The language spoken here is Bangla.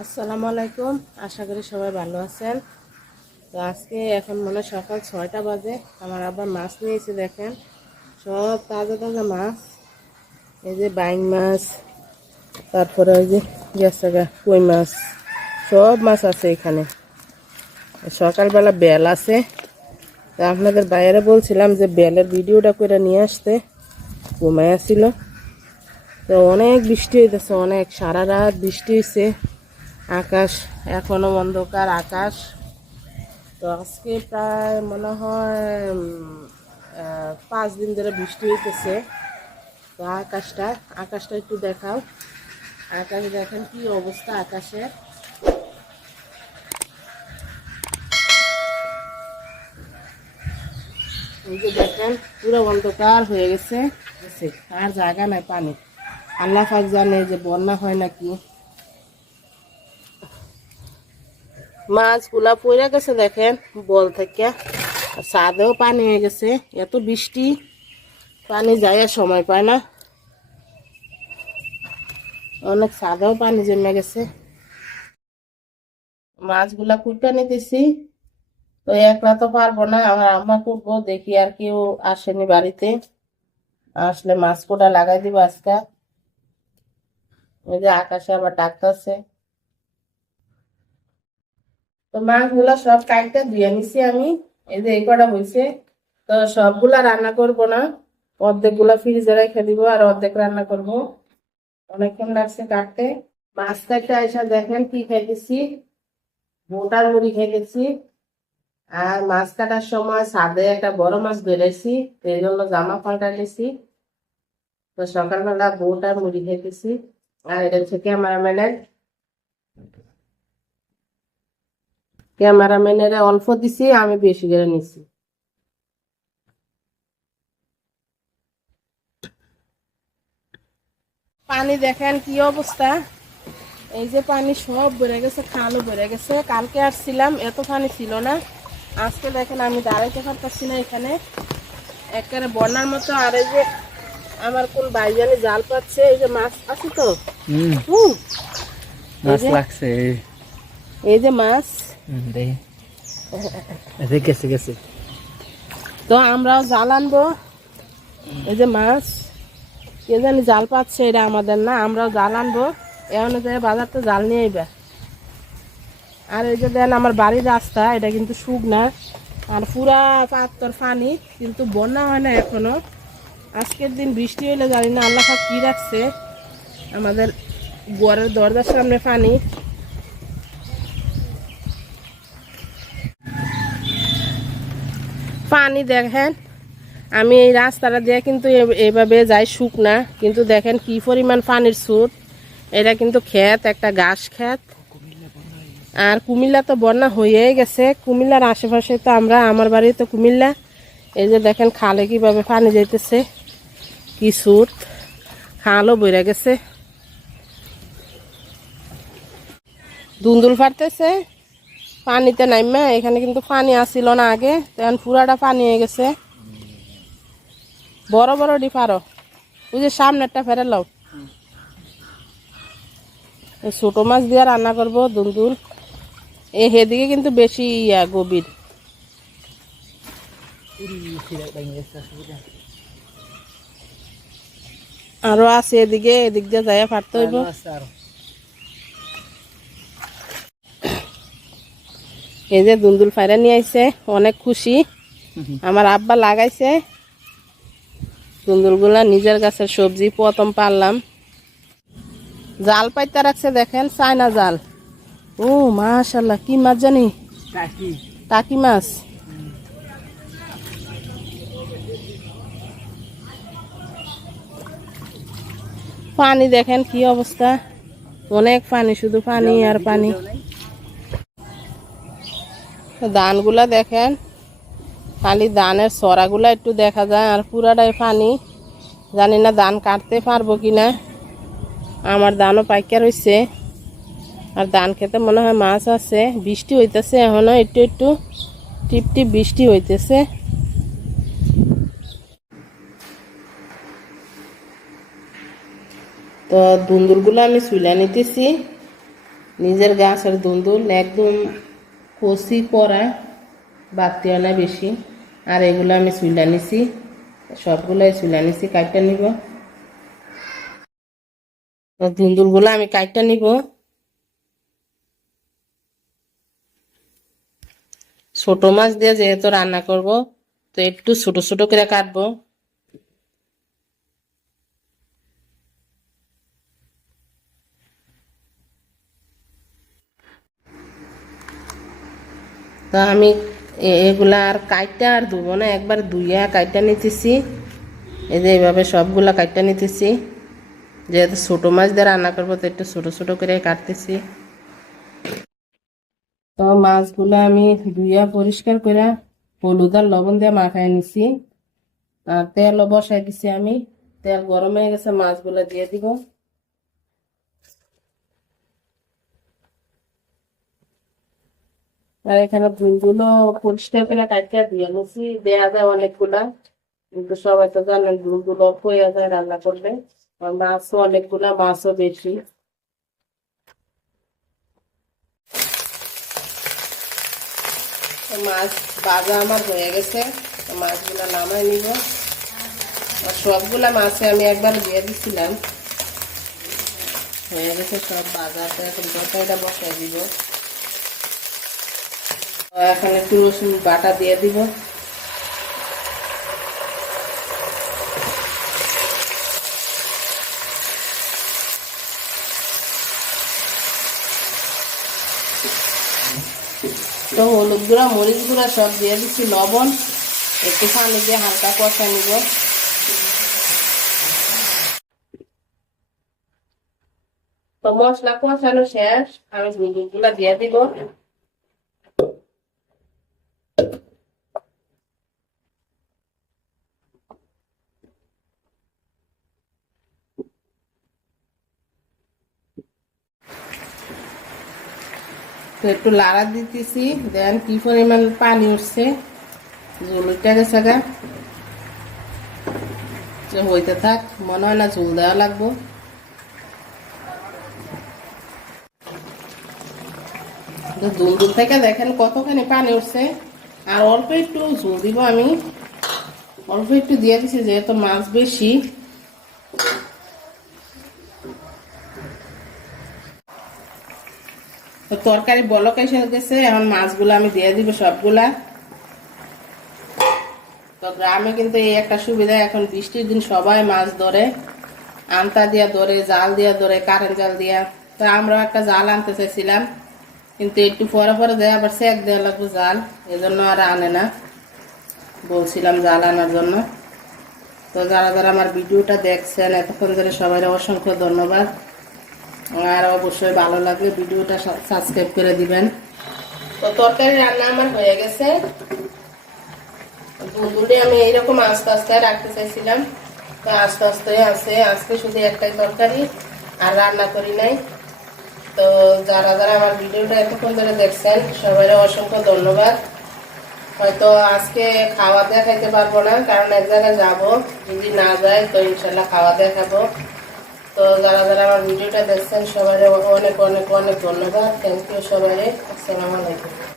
আসসালামু আলাইকুম। আশা করি সবাই ভালো আছেন। তো আজকে এখন মনে সকাল ছয়টা বাজে। আমার আবার মাছ নিয়েছে দেখেন। সব তাজা তাজা মাছ। এই যে বাইং মাছ, তারপরে ওই যে গেছে গা কই মাছ। সব মাছ আছে এখানে। সকালবেলা বেল আছে। তা আপনাদের বাইরে বলছিলাম যে বেলের ভিডিওটা করে নিয়ে আসতে। ঘুমায় আসছিল তো অনেক বৃষ্টি হইতেছে, অনেক সারা রাত বৃষ্টি হয়েছে আকাশ এখনও অন্ধকার আকাশ। তো আজকে প্রায় মনে হয় পাঁচ দিন ধরে বৃষ্টি হইতেছে। তো আকাশটা আকাশটা একটু দেখাও। আকাশ দেখেন কি অবস্থা আকাশের যে দেখেন, পুরো অন্ধকার হয়ে গেছে। আর জায়গা নাই পানি। আল্লাহ পাক জানে যে বন্যা হয় নাকি। মাছগুলা পড়ে গেছে দেখেন, বল থেকে। ছাদেও পানি হয়ে গেছে। এত বৃষ্টি, পানি যায় সময় পায় না। অনেক ছাদেও পানি জমে গেছে। মাছগুলা কুইটা নিতেছি। তো একলা তো পারব না, আমার আম্মা করব দেখি আর কেউ আসেনি বাড়িতে। আসলে মাছ কোটা লাগাই দিব আজকে। ওই যে আকাশে আবার ডাকতেছে। তো মাছগুলা সব কাইটটা ধুয়ে নিছি আমি। এই যে এই কটা হয়েছে তো সবগুলা রান্না করব না। অর্ধেকগুলা ফ্রিজে রেখে দিব আর অর্ধেক রান্না করব। অনেকক্ষণ লাগছে কাটতে। মাছ কাটতে এসে দেখেন কি খাইতেছি মোটার মুড়ি খাইতেছি আর মাছ কাটার সময় ছাদে একটা বড় মাছ ধরেছি এই জন্য জামা পাল্টাইছি তো সকালবেলা বউটার মুড়ি খাইতেছি আর এটা হচ্ছে ক্যামেরাম্যানের ক্যামেরাম্যানের অল্প দিছি আমি বেশি করে নিছি। পানি দেখেন কি অবস্থা? এই যে পানি সব বেড়ে গেছে খালও বেড়ে গেছে। কালকে আসছিলাম এত পানি ছিল না। আজকে দেখেন আমি দাঁড়াইতে পারতেছি না এখানে। একেবারে বন্যার মতো আর এই যে আমার কোন ভাইজানি জাল পাচ্ছে এই যে মাছ আছে তো? মাছ লাগছে এই যে মাছ। দেখি গেছে গেছে। তো আমরাও জাল আনব। এই যে মাছ কে জানি জাল পাচ্ছে এটা আমাদের না আমরাও জাল আনব। এ অনুযায়ী বাজার তো জাল নিয়ে আইবা। আর এই যে দেন আমার বাড়ির রাস্তা এটা কিন্তু শুকনা। আর পুরা পাত্তর পানি কিন্তু বন্যা হয় না এখনও। আজকের দিন বৃষ্টি হইলে জানি না আল্লাহ কি রাখছে। আমাদের ঘরের দরজার সামনে পানি। পানি দেখেন। আমি এই রাস্তাটা দিয়ে কিন্তু এভাবে যাই শুকনা কিন্তু দেখেন কি পরিমাণ পানির স্রোত। এটা কিন্তু ক্ষেত, একটা ঘাস ক্ষেত। আর কুমিল্লা তো বন্যা হয়েই গেছে। কুমিল্লার আশেপাশে তো আমরা, আমার বাড়ি তো কুমিল্লা। এই যে দেখেন খালে কীভাবে পানি যাইতেছে। কি স্রোত। খালও বইরা গেছে। দুন্দুল ফাটতেছে। পানিতে নাইমা এখানে কিন্তু পানি আসছিল না আগে, তখন পুরাটা পানি হয়ে গেছে। বড় বড় ডিফারো ওই যে সামনেরটা ফেরে লাও। ছোট মাছ দিয়ে রান্না করব দুন্দুল এ হেদিকে কিন্তু বেশি ইয়া, গভীর। আরও আছে এদিকে, এদিক দিয়ে যাইয়া ফাটতে হইব। এই যে দুন্দুল ফাইরা নিয়ে আইছে অনেক খুশি। আমার আব্বা লাগাইছে। দুন্দুলগুলা নিজের গাছের সবজি প্রথম পারলাম। জাল পাইতে রাখছে দেখেন চায়না জাল। ও মাশাল্লাহ কি মাছ জানি? টাকি। মাছ। পানি দেখেন কি অবস্থা। অনেক পানি শুধু পানি আর পানি। ধানগুলা দেখেন। খালি ধানের সরাগুলা একটু দেখা যায়, আর পুরাটাই পানি। জানি না ধান কাটতে পারব কি না আমার ধানও পাইকার রয়েছে আর ধান খেতে মনে হয় মাছ আছে। বৃষ্টি হইতেছে এখনও একটু একটু। টিপ টিপ বৃষ্টি হইতেছে। তো দুন্দুরগুলো আমি চুলা নিতেছি। নিজের গাছের দুন্দুল একদম কষি পরা বাড়তি না বেশি। আর এগুলো আমি চুলা নিছি। সবগুলাই চুলা নিছি কাটটা নিব। তো দুন্দুলগুলো আমি কাটটা নিব। ছোট মাছ দিয়ে যেহেতু রান্না করব, তো একটু ছোট ছোট করে কাটবো। তো আমি এগুলা আর কাইটা আর ধুবো না, একবার ধুইয়া কাইটা নিতেছি। এই যে এইভাবে সবগুলা কাইটা নিতেছি। যেহেতু ছোটো মাছ দিয়ে রান্না করব, তো একটু ছোটো ছোটো করে কাটতেছি। তো মাছগুলো আমি ধুইয়া পরিষ্কার করে হলুদ আর লবণ দিয়ে মাখায় নিছি। আর তেলও বসাই দিছি আমি। তেল গরম হয়ে গেছে, মাছগুলো দিয়ে দিব। আর এখানে ভুলগুলো পরিষ্কার করে কাটতে দিয়ে নিছি দেয়া যায় অনেকগুলা। কিন্তু সবাই তো জানেন ভুলগুলো হয়ে যায়, রান্না করলে। মাছও অনেকগুলা, মাছও বেশি। মাছ বাজা আমার হয়ে গেছে। মাছগুলা নামাই নিব। আর সবগুলা মাছে আমি একবার দিয়ে দিছিলাম। হয়ে গেছে সব বাজাতে এখন তরকারিটা বসাই দিব। এখন একটু রসুন বাটা দিয়ে দিব। তো হলুদ গুঁড়া, মরিচ গুঁড়া সব দিয়ে দিচ্ছি, লবণ। একটু পানি দিয়ে হালকা কষা নিব। তো মশলা কষানো শেষ, আমি গুলা দিয়ে দিব। তো একটু লাড়া দিতেছি। দেন কি পরিমাণ পানি উঠছে? ঝুলটা গেছে গা। হইতে থাক, মনে হয় না ঝুল দেওয়া লাগবো। তো দুল থেকে দেখেন কতখানি পানি উঠছে। আর অল্প একটু ঝুল দিব আমি। অল্প একটু দিয়ে দিছি, যেহেতু মাছ বেশি। তো তরকারি বলক এসে গেছে, এখন মাছগুলো আমি দিয়ে দিব সবগুলা। তো গ্রামে কিন্তু এই একটা সুবিধা, এখন বৃষ্টির দিন সবাই মাছ ধরে, আনতা দিয়া ধরে, জাল দিয়া ধরে কারেন্ট জাল দিয়া। তো আমরাও একটা জাল আনতে চাইছিলাম, কিন্তু একটু পরে পরে দেয় আবার এক দেওয়া লাগবে জাল, এজন্য আর আনে না। বলছিলাম জাল আনার জন্য। তো যারা যারা আমার ভিডিওটা দেখছেন, এতক্ষণ ধরে সবাই অসংখ্য ধন্যবাদ। আর অবশ্যই ভালো লাগলে ভিডিওটা সাবস্ক্রাইব করে দিবেন। তো তরকারি রান্না আমার হয়ে গেছে। দুধুলি আমি এইরকম আস্তে আস্তে রাখতে চাইছিলাম। তো আস্তে আস্তে আছে, আজকে শুধু একটাই তরকারি, আর রান্না করি নাই। তো যারা যারা আমার ভিডিওটা এতক্ষণ ধরে দেখছেন সবাই অসংখ্য ধন্যবাদ। হয়তো আজকে খাওয়া দেখাইতে পারব না, কারণ এক জায়গায় যাব। যদি না যায় তো ইনশাল্লাহ খাওয়া দেখাবো তো যারা যারা আমার ভিডিওটা দেখছেন সবাই অনেক অনেক অনেক ধন্যবাদ। থ্যাংক ইউ সবাই। আসসালামু আলাইকুম।